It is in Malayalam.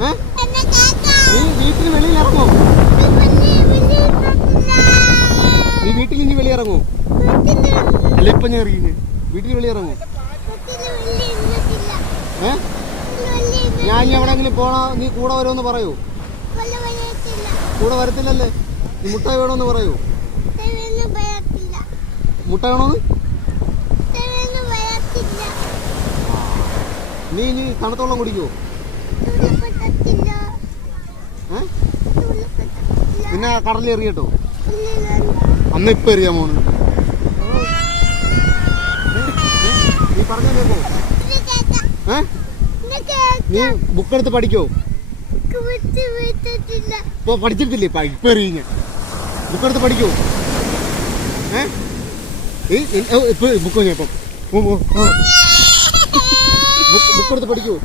നീ വീട്ടിന് വെളിയിൽ ഇറങ്ങോ? നീ വീട്ടിൽ ഇനി വെളിയിറങ്ങോ? അല്ല ഇപ്പൊ ഞാൻ അറിയുന്നു വീട്ടിൽ വെളിയിറങ്ങോ? ഞാൻ ഇനി എവിടെയെങ്കിലും പോണോ നീ കൂടെ വരുമെന്ന് പറയൂ? കൂടെ വരത്തില്ലല്ലേ? നീ മുട്ടായി വേണമെന്ന് പറയൂ? മുട്ടായി വേണോന്ന്? നീ ഇനി തണുത്ത വെള്ളം കുടിക്കുവോ? പിന്നെ കടലിൽ എറിയട്ടോ? അന്ന് ഇപ്പൊ എറിയാൻ പോണ്. നീ പറഞ്ഞോ കേക്കോ? നീ ബുക്കെടുത്ത് പഠിക്കോ? ഇപ്പൊ പഠിച്ചിട്ടില്ലേ? ഇപ്പൊ എറിയ ബുക്കെടുത്ത് പഠിക്കോ? ഇപ്പൊ ബുക്ക് ഞാൻ ഇപ്പം ബുക്കെടുത്ത് പഠിക്കോ?